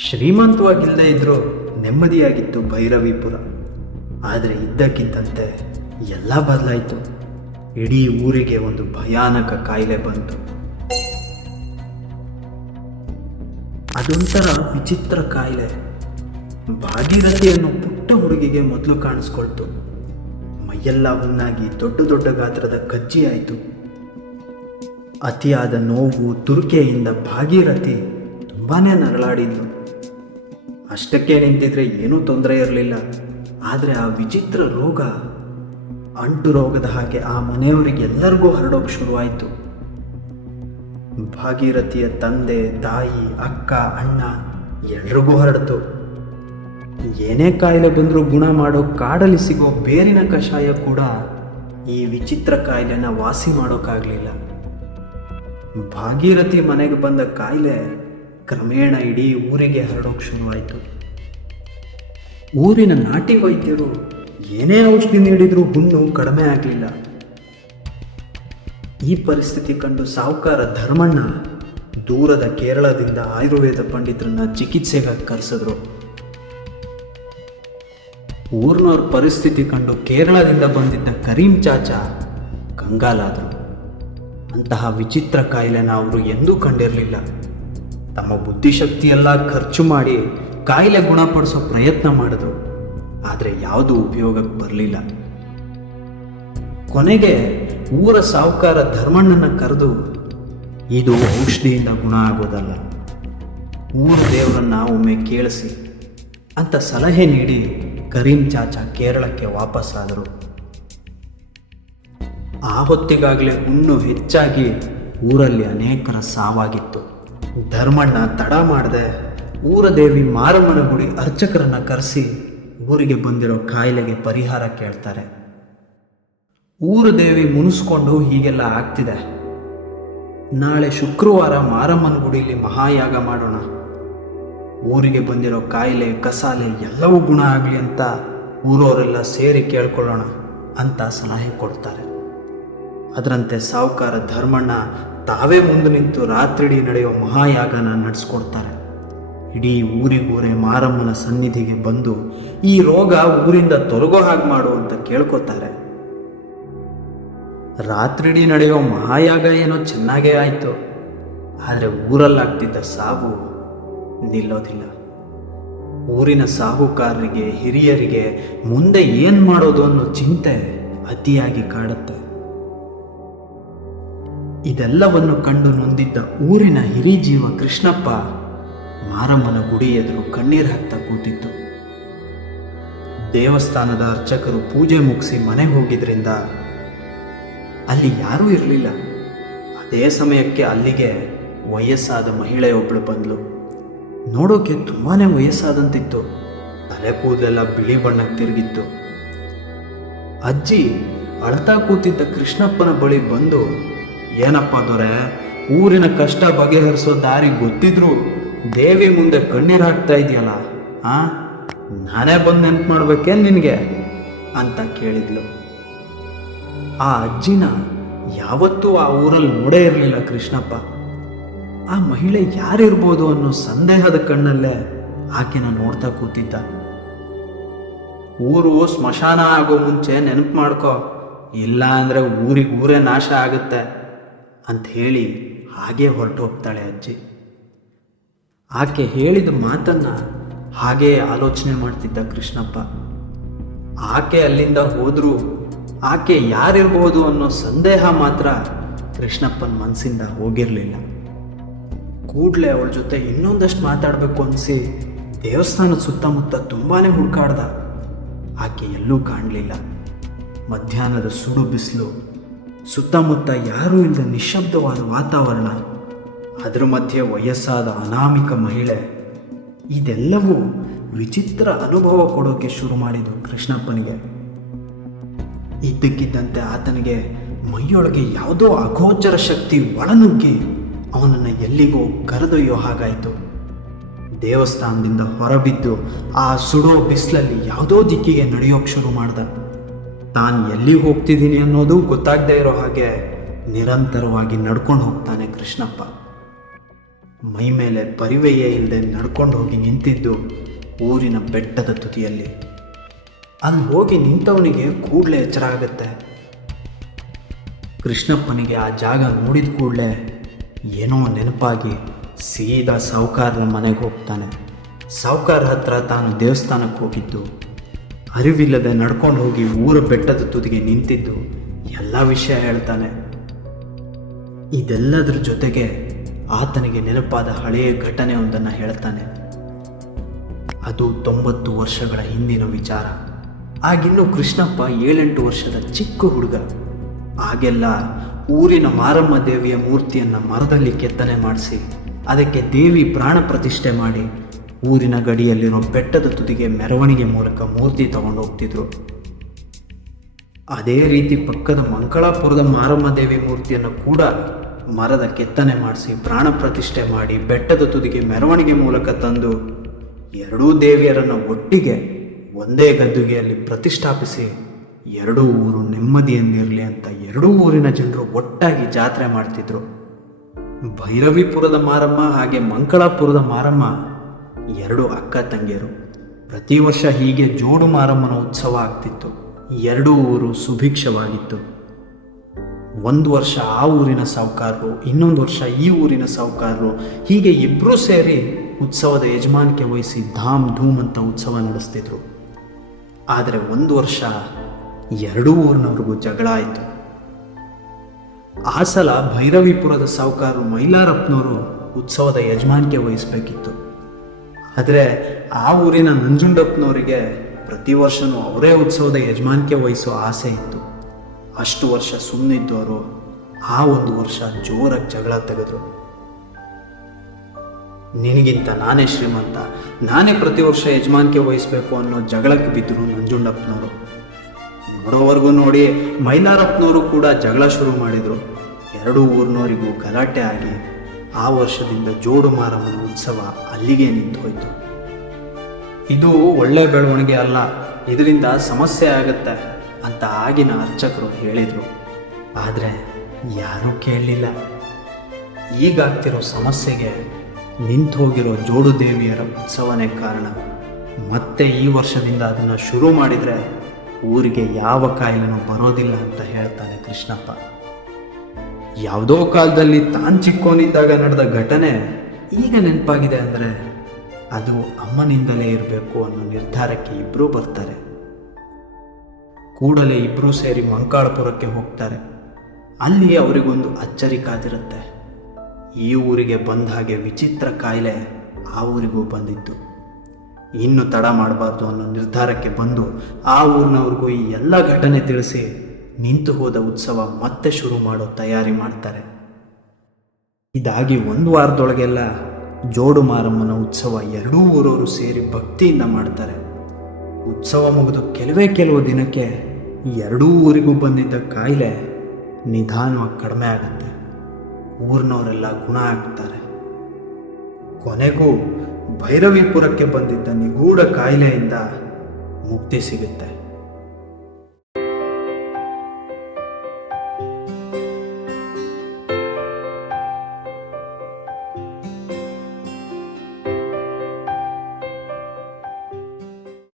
ಶ್ರೀಮಂತವಾಗಿಲ್ಲದೆ ಇದ್ದರೂ ನೆಮ್ಮದಿಯಾಗಿತ್ತು ಭೈರವಿಪುರ. ಆದರೆ ಇದ್ದಕ್ಕಿದ್ದಂತೆ ಎಲ್ಲ ಬದಲಾಯಿತು. ಇಡೀ ಊರಿಗೆ ಒಂದು ಭಯಾನಕ ಕಾಯಿಲೆ ಬಂತು. ಅದೊಂಥರ ವಿಚಿತ್ರ ಕಾಯಿಲೆ. ಭಾಗೀರಥಿ ಅನ್ನೋ ಪುಟ್ಟ ಹುಡುಗಿಗೆ ಮೊದಲು ಕಾಣಿಸ್ಕೊಳ್ತು. ಮೈಯೆಲ್ಲ ಹುಣ್ಣಾಗಿ ದೊಡ್ಡ ದೊಡ್ಡ ಗಾತ್ರದ ಕಜ್ಜಿ ಆಯಿತು. ಅತಿಯಾದ ನೋವು ತುರ್ಕೆಯಿಂದ ಭಾಗೀರಥಿ ತುಂಬಾ ನರಳಾಡಿದ್ಲು. ಅಷ್ಟಕ್ಕೆ ನಿಂತಿದ್ರೆ ಏನೂ ತೊಂದರೆ ಇರಲಿಲ್ಲ. ಆದರೆ ಆ ವಿಚಿತ್ರ ರೋಗ, ಅಂಟು ರೋಗದ ಹಾಗೆ ಆ ಮನೆಯವರಿಗೆಲ್ಲರಿಗೂ ಹರಡೋಕೆ ಶುರುವಾಯಿತು. ಭಾಗೀರಥಿಯ ತಂದೆ, ತಾಯಿ, ಅಕ್ಕ, ಅಣ್ಣ ಎಲ್ರಿಗೂ ಹರಡ್ತು. ಏನೇ ಕಾಯಿಲೆ ಬಂದರೂ ಗುಣ ಮಾಡೋ ಕಾಡಲ್ಲಿ ಸಿಗೋ ಬೇರಿನ ಕಷಾಯ ಕೂಡ ಈ ವಿಚಿತ್ರ ಕಾಯಿಲೆನ ವಾಸಿ ಮಾಡೋಕ್ಕಾಗಲಿಲ್ಲ ಭಾಗೀರಥಿ ಮನೆಗೆ ಬಂದ ಕಾಯಿಲೆ ಕ್ರಮೇಣ ಇಡೀ ಊರಿಗೆ ಹರಡೋಕೆ ಶುರುವಾಯಿತು. ಊರಿನ ನಾಟಿ ವೈದ್ಯರು ಏನೇ ಔಷಧಿ ನೀಡಿದರೂ ಹುಣ್ಣು ಕಡಿಮೆ ಆಗಲಿಲ್ಲ. ಈ ಪರಿಸ್ಥಿತಿ ಕಂಡು ಸಾಹುಕಾರ ಧರ್ಮಣ್ಣ ದೂರದ ಕೇರಳದಿಂದ ಆಯುರ್ವೇದ ಪಂಡಿತರನ್ನ ಚಿಕಿತ್ಸೆಗಾಗಿ ಕರೆಸಿದ್ರು. ಊರ್ನವ್ರ ಪರಿಸ್ಥಿತಿ ಕಂಡು ಕೇರಳದಿಂದ ಬಂದಿದ್ದ ಕರೀಂ ಚಾಚ ಕಂಗಾಲಾದರು. ಅಂತಹ ವಿಚಿತ್ರ ಕಾಯಿಲೆನ ಅವರು ಎಂದೂ ಕಂಡಿರಲಿಲ್ಲ. ತಮ್ಮ ಬುದ್ಧಿಶಕ್ತಿಯೆಲ್ಲ ಖರ್ಚು ಮಾಡಿ ಕಾಯಿಲೆ ಗುಣಪಡಿಸೋ ಪ್ರಯತ್ನ ಮಾಡಿದ್ರು. ಆದರೆ ಯಾವುದೂ ಉಪಯೋಗಕ್ಕೆ ಬರಲಿಲ್ಲ. ಕೊನೆಗೆ ಊರ ಸಾಹುಕಾರ ಧರ್ಮಣ್ಣನ ಕರೆದು, ಇದು ಔಷಧಿಯಿಂದ ಗುಣ ಆಗೋದಲ್ಲ. ಊರು ದೇವರನ್ನ ಒಮ್ಮೆ ಕೇಳಿಸಿ ಅಂತ ಸಲಹೆ ನೀಡಿ ಕರೀಂ ಚಾಚಾ ಕೇರಳಕ್ಕೆ ವಾಪಸ್ಸಾದರು. ಆ ಹೊತ್ತಿಗಾಗಲೇ ಹುಣ್ಣು ಹೆಚ್ಚಾಗಿ ಊರಲ್ಲಿ ಅನೇಕರ ಸಾವಾಗಿತ್ತು. ಧರ್ಮಣ್ಣ ತಡ ಮಾಡದೆ ಊರ ದೇವಿ ಮಾರಮ್ಮನ ಗುಡಿ ಅರ್ಚಕರನ್ನ ಕರೆಸಿ ಊರಿಗೆ ಬಂದಿರೋ ಕಾಯಿಲೆಗೆ ಪರಿಹಾರ ಕೇಳ್ತಾರೆ. ಊರ ದೇವಿ ಮುನಿಸ್ಕೊಂಡು ಹೀಗೆಲ್ಲ ಆಗ್ತಿದೆ. ನಾಳೆ ಶುಕ್ರವಾರ ಮಾರಮ್ಮನ ಗುಡಿಲಿ ಮಹಾಯಾಗ ಮಾಡೋಣ. ಊರಿಗೆ ಬಂದಿರೋ ಕಾಯಿಲೆ, ಕಸಾಲೆ ಎಲ್ಲವೂ ಗುಣ ಆಗಲಿ ಅಂತ ಊರವರೆಲ್ಲ ಸೇರಿ ಕೇಳ್ಕೊಳ್ಳೋಣ ಅಂತ ಸಲಹೆ ಕೊಡ್ತಾರೆ. ಅದರಂತೆ ಸಾಹುಕಾರ ಧರ್ಮಣ್ಣ ತಾವೇ ಮುಂದೆ ನಿಂತು ರಾತ್ರಿಡಿ ನಡೆಯುವ ಮಹಾಯಾಗನ ನಡೆಸ್ಕೊಡ್ತಾರೆ. ಇಡೀ ಊರಿಗೂರೆ ಮಾರಮ್ಮನ ಸನ್ನಿಧಿಗೆ ಬಂದು ಈ ರೋಗ ಊರಿಂದ ತೊಲಗೋ ಹಾಗೆ ಮಾಡು ಅಂತ ಕೇಳ್ಕೊತಾರೆ. ರಾತ್ರಿಡೀ ನಡೆಯೋ ಮಹಾಯಾಗ ಏನೋ ಚೆನ್ನಾಗೇ ಆಯಿತು. ಆದರೆ ಊರಲ್ಲಾಗ್ತಿದ್ದ ಸಾವು ನಿಲ್ಲೋದಿಲ್ಲ. ಊರಿನ ಸಾಹುಕಾರರಿಗೆ, ಹಿರಿಯರಿಗೆ ಮುಂದೆ ಏನು ಮಾಡೋದು ಅನ್ನೋ ಚಿಂತೆ ಅತಿಯಾಗಿ ಕಾಡುತ್ತೆ. ಇದೆಲ್ಲವನ್ನು ಕಂಡು ನೊಂದಿದ್ದ ಊರಿನ ಹಿರಿಜೀವ ಕೃಷ್ಣಪ್ಪ ಮಾರಮ್ಮನ ಗುಡಿ ಎದುರು ಕಣ್ಣೀರು ಹಾಕ್ತಾ ಕೂತಿತ್ತು. ದೇವಸ್ಥಾನದ ಅರ್ಚಕರು ಪೂಜೆ ಮುಗಿಸಿ ಮನೆ ಹೋಗಿದ್ರಿಂದ ಅಲ್ಲಿ ಯಾರೂ ಇರಲಿಲ್ಲ. ಅದೇ ಸಮಯಕ್ಕೆ ಅಲ್ಲಿಗೆ ವಯಸ್ಸಾದ ಮಹಿಳೆಯೊಬ್ಬಳು ಬಂದ್ಲು. ನೋಡೋಕೆ ತುಂಬಾನೇ ವಯಸ್ಸಾದಂತಿತ್ತು. ತಲೆ ಕೂದಲೆಲ್ಲ ಬಿಳಿ ಬಣ್ಣಕ್ಕೆ ತಿರುಗಿತ್ತು. ಅಜ್ಜಿ ಅಳ್ತಾ ಕೂತಿದ್ದ ಕೃಷ್ಣಪ್ಪನ ಬಳಿ ಬಂದು ಏನಪ್ಪ ದೊರೆ? ಊರಿನ ಕಷ್ಟ ಬಗೆಹರಿಸೋ ದಾರಿ ಗೊತ್ತಿದ್ರು ದೇವಿ ಮುಂದೆ ಕಣ್ಣೀರು ಹಾಕ್ತಾ ಇದೆಯಲ್ಲ, ಆ? ನಾನೇ ಬಂದು ನೆನ್ಪು ಮಾಡ್ಬೇಕೇನು ನಿನಗೆ? ಅಂತ ಕೇಳಿದ್ಲು. ಆ ಅಜ್ಜಿನ ಯಾವತ್ತೂ ಆ ಊರಲ್ಲಿ ನೋಡೇ ಇರಲಿಲ್ಲ ಕೃಷ್ಣಪ್ಪ. ಆ ಮಹಿಳೆ ಯಾರಿರ್ಬೋದು ಅನ್ನೋ ಸಂದೇಹದ ಕಣ್ಣಲ್ಲೇ ಆಕೆನ ನೋಡ್ತಾ ಕೂತಿದ್ದ. ಊರು ಸ್ಮಶಾನ ಆಗೋ ಮುಂಚೆ ನೆನಪು ಮಾಡ್ಕೋ ಇಲ್ಲ ಅಂದರೆ ಊರಿಗೆ ಊರೇ ನಾಶ ಆಗುತ್ತೆ. ಅಂತ ಹೇಳಿ ಹಾಗೆ ಹೊರಟು ಹೋಗ್ತಾಳೆ ಅಜ್ಜಿ. ಆಕೆ ಹೇಳಿದ ಮಾತನ್ನ ಹಾಗೇ ಆಲೋಚನೆ ಮಾಡ್ತಿದ್ದ ಕೃಷ್ಣಪ್ಪ. ಆಕೆ ಅಲ್ಲಿಂದ ಹೋದರೂ, ಆಕೆ ಯಾರಿರ್ಬೋದು ಅನ್ನೋ ಸಂದೇಹ ಮಾತ್ರ ಕೃಷ್ಣಪ್ಪನ ಮನಸ್ಸಿಂದ ಹೋಗಿರಲಿಲ್ಲ. ಕೂಡಲೇ ಅವಳ ಜೊತೆ ಇನ್ನೊಂದಷ್ಟು ಮಾತಾಡಬೇಕು ಅನಿಸಿ ದೇವಸ್ಥಾನದ ಸುತ್ತಮುತ್ತ ತುಂಬಾನೇ ಹುಡುಕಾಡ್ದ. ಆಕೆ ಎಲ್ಲೂ ಕಾಣಲಿಲ್ಲ. ಮಧ್ಯಾಹ್ನದ ಸುಡು ಬಿಸಿಲು ಸುತ್ತಮುತ್ತ ಯಾರೂ ಇಲ್ಲದ ನಿಶ್ಶಬ್ದವಾದ ವಾತಾವರಣ. ಅದರ ಮಧ್ಯೆ ವಯಸ್ಸಾದ ಅನಾಮಿಕ ಮಹಿಳೆ. ಇದೆಲ್ಲವೂ ವಿಚಿತ್ರ ಅನುಭವ ಕೊಡೋಕೆ ಶುರು ಮಾಡಿದ್ದು ಕೃಷ್ಣಪ್ಪನಿಗೆ. ಇದ್ದಕ್ಕಿದ್ದಂತೆ ಆತನಿಗೆ ಮೈಯೊಳಗೆ ಯಾವುದೋ ಅಗೋಚರ ಶಕ್ತಿ ಒಳನುಗ್ಗಿ ಅವನನ್ನು ಎಲ್ಲಿಗೋ ಕರೆದೊಯ್ಯೋ ಹಾಗಾಯಿತು. ದೇವಸ್ಥಾನದಿಂದ ಹೊರಬಿದ್ದು ಆ ಸುಡೋ ಬಿಸಿಲಲ್ಲಿ ಯಾವುದೋ ದಿಕ್ಕಿಗೆ ನಡೆಯೋಕೆ ಶುರು ಮಾಡ್ದ. ತಾನು ಎಲ್ಲಿ ಹೋಗ್ತಿದ್ದೀನಿ ಅನ್ನೋದು ಗೊತ್ತಾಗದೇ ಇರೋ ಹಾಗೆ ನಿರಂತರವಾಗಿ ನಡ್ಕೊಂಡು ಹೋಗ್ತಾನೆ ಕೃಷ್ಣಪ್ಪ. ಮೈ ಮೇಲೆ ಪರಿವೆಯೇ ಇಲ್ಲದೆ ನಡ್ಕೊಂಡು ಹೋಗಿ ನಿಂತಿದ್ದು ಊರಿನ ಬೆಟ್ಟದ ತುದಿಯಲ್ಲಿ. ಅಲ್ಲಿ ಹೋಗಿ ನಿಂತವನಿಗೆ ಕೂಡಲೇ ಎಚ್ಚರ ಆಗುತ್ತೆ. ಕೃಷ್ಣಪ್ಪನಿಗೆ ಆ ಜಾಗ ನೋಡಿದ ಕೂಡಲೇ ಏನೋ ನೆನಪಾಗಿ ಸೀದಾ ಸಾಹುಕಾರನ ಮನೆಗೆ ಹೋಗ್ತಾನೆ. ಸಾಹುಕಾರ ಹತ್ರ ತಾನು ದೇವಸ್ಥಾನಕ್ಕೆ ಹೋಗಿದ್ದು. ಅರಿವಿಲ್ಲದೆ ನಡ್ಕೊಂಡು ಹೋಗಿ ಊರ ಬೆಟ್ಟದ ತುದಿಗೆ ನಿಂತಿದ್ದು ಎಲ್ಲ ವಿಷಯ ಹೇಳ್ತಾನೆ. ಇದೆಲ್ಲದರ ಜೊತೆಗೆ ಆತನಿಗೆ ನೆನಪಾದ ಹಳೆಯ ಘಟನೆ ಒಂದನ್ನು ಹೇಳ್ತಾನೆ. ಅದು ತೊಂಬತ್ತು ವರ್ಷಗಳ ಹಿಂದಿನ ವಿಚಾರ. ಆಗಿನ್ನು ಕೃಷ್ಣಪ್ಪ ಏಳೆಂಟು ವರ್ಷದ ಚಿಕ್ಕ ಹುಡುಗ. ಆಗೆಲ್ಲ ಊರಿನ ಮಾರಮ್ಮ ದೇವಿಯ ಮೂರ್ತಿಯನ್ನು ಮರದಲ್ಲಿ ಕೆತ್ತನೆ ಮಾಡಿಸಿ, ಅದಕ್ಕೆ ದೇವಿ ಪ್ರಾಣ ಪ್ರತಿಷ್ಠೆ ಮಾಡಿ ಊರಿನ ಗಡಿಯಲ್ಲಿರೋ ಬೆಟ್ಟದ ತುದಿಗೆ ಮೆರವಣಿಗೆ ಮೂಲಕ ಮೂರ್ತಿ ತಗೊಂಡು ಹೋಗ್ತಿದ್ರು. ಅದೇ ರೀತಿ ಪಕ್ಕದ ಮಂಕಳಾಪುರದ ಮಾರಮ್ಮ ದೇವಿ ಮೂರ್ತಿಯನ್ನು ಕೂಡ ಮರದ ಕೆತ್ತನೆ ಮಾಡಿಸಿ ಪ್ರಾಣ ಪ್ರತಿಷ್ಠೆ ಮಾಡಿ ಬೆಟ್ಟದ ತುದಿಗೆ ಮೆರವಣಿಗೆ ಮೂಲಕ ತಂದು ಎರಡೂ ದೇವಿಯರನ್ನು ಒಟ್ಟಿಗೆ ಒಂದೇ ಗದ್ದುಗೆಯಲ್ಲಿ ಪ್ರತಿಷ್ಠಾಪಿಸಿ ಎರಡೂ ಊರು ನೆಮ್ಮದಿಯಿಂದಿರಲಿ ಅಂತ ಎರಡೂ ಊರಿನ ಜನರು ಒಟ್ಟಾಗಿ ಜಾತ್ರೆ ಮಾಡ್ತಿದ್ರು. ಭೈರವಿಪುರದ ಮಾರಮ್ಮ ಹಾಗೆ ಮಂಕಳಾಪುರದ ಮಾರಮ್ಮ ಎರಡು ಅಕ್ಕ ತಂಗಿಯರು. ಪ್ರತಿ ವರ್ಷ ಹೀಗೆ ಜೋಡು ಮಾರಮ್ಮನ ಉತ್ಸವ ಆಗ್ತಿತ್ತು. ಎರಡೂ ಊರು ಸುಭಿಕ್ಷವಾಗಿತ್ತು. ಒಂದು ವರ್ಷ ಆ ಊರಿನ ಸಾಹುಕಾರರು ಇನ್ನೊಂದು ವರ್ಷ ಈ ಊರಿನ ಸಾಹುಕಾರರು ಹೀಗೆ ಇಬ್ಬರೂ ಸೇರಿ ಉತ್ಸವದ ಯಜಮಾನಿಕೆ ವಹಿಸಿ ಧಾಮ್ ಧೂಮ್ ಅಂತ ಉತ್ಸವ ನಡೆಸ್ತಿದ್ರು. ಆದರೆ ಒಂದು ವರ್ಷ ಎರಡೂ ಊರಿನವ್ರಿಗೂ ಜಗಳ ಆಯಿತು. ಆ ಸಲ ಭೈರವಿಪುರದ ಸಾಹುಕಾರರು ಮೈಲಾರಪ್ಪನವರು ಉತ್ಸವದ ಯಜಮಾನಿಕೆ ವಹಿಸಬೇಕಿತ್ತು. ಆದರೆ ಆ ಊರಿನ ನಂಜುಂಡಪ್ಪನವರಿಗೆ ಪ್ರತಿ ವರ್ಷನೂ ಅವರೇ ಉತ್ಸವದ ಯಜಮಾನಿಕೆ ವಹಿಸೋ ಆಸೆ ಇತ್ತು. ಅಷ್ಟು ವರ್ಷ ಸುಮ್ಮನಿದ್ದವರು ಆ ಒಂದು ವರ್ಷ ಜೋರಾಗಿ ಜಗಳ ತೆಗೆದ್ರು. ನಿನಗಿಂತ ನಾನೇ ಶ್ರೀಮಂತ, ನಾನೇ ಪ್ರತಿ ವರ್ಷ ಯಜಮಾನಿಕೆ ವಹಿಸ್ಬೇಕು ಅನ್ನೋ ಜಗಳಕ್ಕೆ ಬಿದ್ದರು ನಂಜುಂಡಪ್ಪನವರು. ನೋಡೋವರೆಗೂ ನೋಡಿ ಮೈಲಾರಪ್ಪನವರು ಕೂಡ ಜಗಳ ಶುರು ಮಾಡಿದರು. ಎರಡೂ ಊರಿನವರಿಗೂ ಗಲಾಟೆ ಆಗಿ ಆ ವರ್ಷದಿಂದ ಜೋಡು ಮಾರಮ್ಮನ ಉತ್ಸವ ಅಲ್ಲಿಗೆ ನಿಂತು ಹೋಯಿತು ಇದು ಒಳ್ಳೆ ಬೆಳವಣಿಗೆ ಅಲ್ಲ, ಇದರಿಂದ ಸಮಸ್ಯೆ ಆಗುತ್ತೆ ಅಂತ ಆಗಿನ ಅರ್ಚಕರು ಹೇಳಿದರು. ಆದರೆ ಯಾರೂ ಕೇಳಲಿಲ್ಲ. ಈಗಾಗ್ತಿರೋ ಸಮಸ್ಯೆಗೆ ನಿಂತು ಹೋಗಿರೋ ಜೋಡು ದೇವಿಯರ ಉತ್ಸವನೇ ಕಾರಣ. ಮತ್ತೆ ಈ ವರ್ಷದಿಂದ ಅದನ್ನು ಶುರು ಮಾಡಿದರೆ ಊರಿಗೆ ಯಾವ ಕಾಯಿಲೆನೂ ಬರೋದಿಲ್ಲ ಅಂತ ಹೇಳ್ತಾನೆ ಕೃಷ್ಣಪ್ಪ. ಯಾವುದೋ ಕಾಲದಲ್ಲಿ ತಾನು ಚಿಕ್ಕೋನಿದ್ದಾಗ ನಡೆದ ಘಟನೆ ಈಗ ನೆನಪಾಗಿದೆ ಅಂದರೆ ಅದು ಅಮ್ಮನಿಂದಲೇ ಇರಬೇಕು ಅನ್ನೋ ನಿರ್ಧಾರಕ್ಕೆ ಇಬ್ಬರೂ ಬರ್ತಾರೆ. ಕೂಡಲೇ ಇಬ್ಬರೂ ಸೇರಿ ಮಂಕಾಳಪುರಕ್ಕೆ ಹೋಗ್ತಾರೆ. ಅಲ್ಲಿ ಅವರಿಗೊಂದು ಅಚ್ಚರಿ ಕಾದಿರುತ್ತೆ. ಈ ಊರಿಗೆ ಬಂದ ಹಾಗೆ ವಿಚಿತ್ರ ಕಾಯಿಲೆ ಆ ಊರಿಗೂ ಬಂದಿತ್ತು. ಇನ್ನು ತಡ ಮಾಡಬಾರ್ದು ಅನ್ನೋ ನಿರ್ಧಾರಕ್ಕೆ ಬಂದು ಆ ಊರಿನವ್ರಿಗೂ ಈ ಎಲ್ಲ ಘಟನೆ ತಿಳಿಸಿ ನಿಂತು ಹೋದ ಉತ್ಸವ ಮತ್ತೆ ಶುರು ಮಾಡೋ ತಯಾರಿ ಮಾಡ್ತಾರೆ. ಇದಾಗಿ ಒಂದು ವಾರದೊಳಗೆಲ್ಲ ಜೋಡು ಮಾರಮ್ಮನ ಉತ್ಸವ ಎರಡೂ ಊರವರು ಸೇರಿ ಭಕ್ತಿಯಿಂದ ಮಾಡ್ತಾರೆ. ಉತ್ಸವ ಮುಗಿದು ಕೆಲವೇ ಕೆಲವು ದಿನಕ್ಕೆ ಎರಡೂ ಊರಿಗೂ ಬಂದಿದ್ದ ಕಾಯಿಲೆ ನಿಧಾನವಾಗಿ ಕಡಿಮೆ ಆಗುತ್ತೆ. ಊರಿನವರೆಲ್ಲ ಗುಣ ಆಗ್ತಾರೆ. ಕೊನೆಗೂ ಭೈರವಿಪುರಕ್ಕೆ ಬಂದಿದ್ದ ನಿಗೂಢ ಕಾಯಿಲೆಯಿಂದ ಮುಕ್ತಿ ಸಿಗುತ್ತೆ.